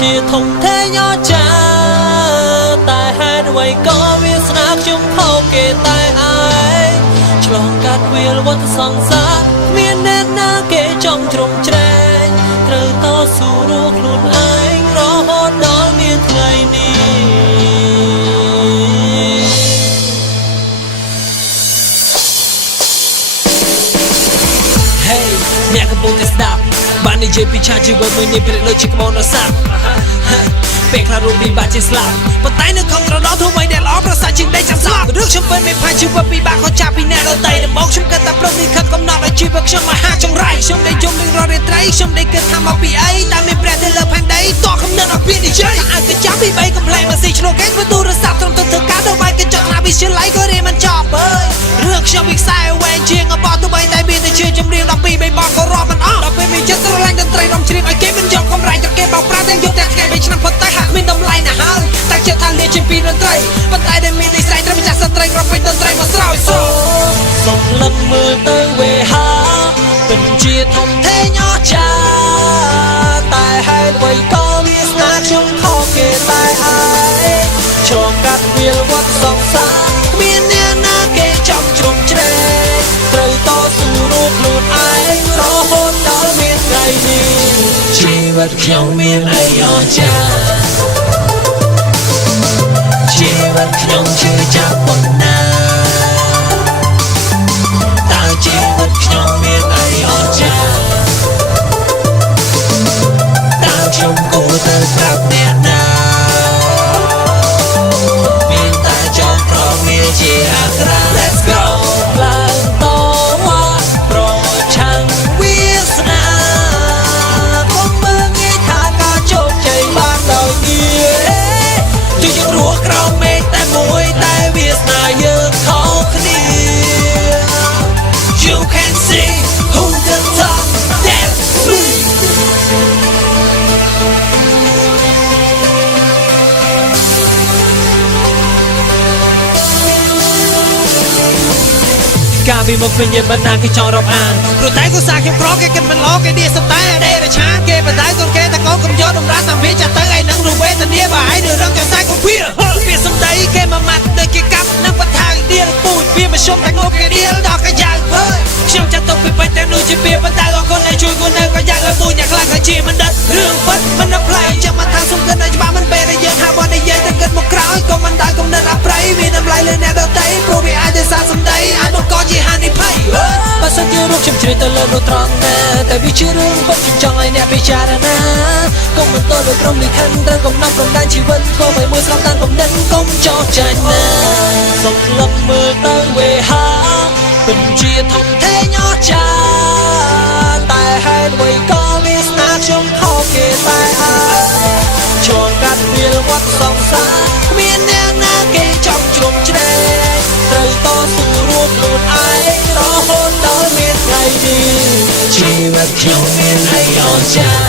ជាធំទេញចាតែហេតុអ្វីក៏វាស្នាខ្ញុំខុសគេតែឯងឆ្លងកាត់វាលវត្តសង្សារមានអ្នកណាគេចំជ្រុំជ្រែងត្រូវតស៊ូរកខ្លួនឯងរហូតដល់មានថ្ងៃនេះអ្នកកំពុងតែស្ដាប់បាននិយាយពីឆាជីវិតមួយនេះពេលដូចជាក្បូនរសាប់ពេលខ្លះរូបវិបាកជាស្លាប់ប៉ុន្តែនៅក្នុងត្រដោធ្វើអ្វីដែលល្អប្រសើរជាងដីចាំស្លាប់រឿងខ្ញុំពិតមានផាជីវិតពិបាកក៏ចាប់ពីអ្នកដទៃដំបូងខ្ញុំគិតតែព្រមនេះខិតកំណត់ឲ្យជីវិតខ្ញុំមកហាចង្រៃខ្ញុំដែលយំនឹងរាល់រាត្រីខ្ញុំដែលគិតថាមកពីអីតែមានព្រះទៅលើផែនដីតោះកំណត់ឲ្យពីនិយាយអាចទៅចាប់ពី3កំ pl ែងមកស៊ីឆ្លងគេធ្វើទូរស័ព្ទត្រឹមទៅធ្វើការទៅបាយកញ្ចក់ណាវិទ្យាល័យក៏រៀនមិនចប់អើយរឿងខ្ញុំវិខ្សែវែងជាងអបទៅបីតែមានតែជាចម្រៀង12 3បងក៏រាប់មិនអស់ដល់ពេលមានចិត្តស្រឡាញ់តន្ត្រីរំច្រៀងឲ្យគេមិនយកកំរៃទៅគេបោកប្រាស់ទាំងយកតែថ្ងៃ3ឆ្នាំផុតតែហាក់មានតម្លៃណាស់ហើយតែជាថាលាជាពីតន្ត្រីប៉ុន្តែដែលមាននិស្ស័យត្រូវម្ចាស់ស្ត្រីគ្រប់ពេញតន្ត្រីមកស្រោចសុំលឹកមើលទៅវេហាពិតជាធំធេងអស្ចារ្យតែហេតុអ្វីក៏វាស្នាខ្ញុំខុសគេតែឯងឆ្លងកាត់វាលវត្តសង្សារគ្មានអ្នកណាគេចំជ្រុំជ្រែងត្រូវតស៊ូរូបខ្លួនឯងរហូតដល់មានថ្ងៃនេះជីវិតខ្ញុំមានអីអស្ចារ្យជីវិតខ្ញុំជឿចាប់ប៉ុណ្ណាតើជីវិតខ្ញុំមានអីអស្ចារ្យតើខ្ញុំគួរទៅប្រាប់អ្នកណាមានតែចង់ប្រមាជាអក្សរ Let's go ឡើងតវ៉ាប្រឆាំងវាសនាកុំមើលងាយថាការជោគជ័យបានដោយងារជួយយើងរស់ក្រោមមេឃតែមួយតែវាសនាយើងខុសគ្នា You can see who the top dance me ការពីមកវិញមិនណាគេចង់រាប់អានព្រោះតែគូសាខ្ញុំក្រគេគិតមិនល្អគេឌីសតែដេរឆានគេបដៅកូនគេតែកូនកុំយកតម្រាតាមវាចាស់ទៅឯនឹងរវេទនាបើឯងរឿងចាំតែកុំវាវាសំដីគេមកម៉ាត់ដូចគេកាប់នឹងបថាឌីលពូជវាមកជុំតែងប់គេឌីលដល់កាយ៉ាងភើខ្ញុំចាត់ទុកពីពេញតែនោះជាពីប៉ុន្តែអរគុណដែលជួយគាត់នៅកាយ៉ាងឲ្យមួយអ្នកខ្លះក៏ជាមិនដឹងរឿងពិតមិនដល់ផ្លែចាំមកថាសុំគិតឲ្យច្បាស់មិនពេលដែលយើងថាបននិយាយទៅគិតមកក្រោយក៏មិនដែលគំនិតអាប្រៃវាតម្លៃលើអ្នកដទៃព្រោះវាអាចទៅសារសំដីអាចបង្កជាហានិភ័យបើសិនជារូបខ្ញុំជ្រាបទៅលើនោះត្រង់ណាតែវាជារឿងពិតខ្ញុំចង់ឲ្យអ្នកពិចារណាកុំបន្តលើក្រុមលិខិតត្រូវកំណត់កំណែជីវិតក៏មិនមួយស្រាប់តានកុំដិនកុំចោទចាញ់ណាសុំលឹកមើលទៅវេហាពិតជាធំធេងអស្ចារ្យតែហេតុអ្វីក៏វាស្នាខ្ញុំខុសគេតែឯងឆ្លងកាត់វាលវត្តសង្សារគ្មានអ្នកណាគេចំជ្រុំជ្រែងត្រូវតស៊ូរួបខ្លួនឯងរហូតដល់មានថ្ងៃនេះជីវិតខ្ញុំមានអីអស្ចារ្យ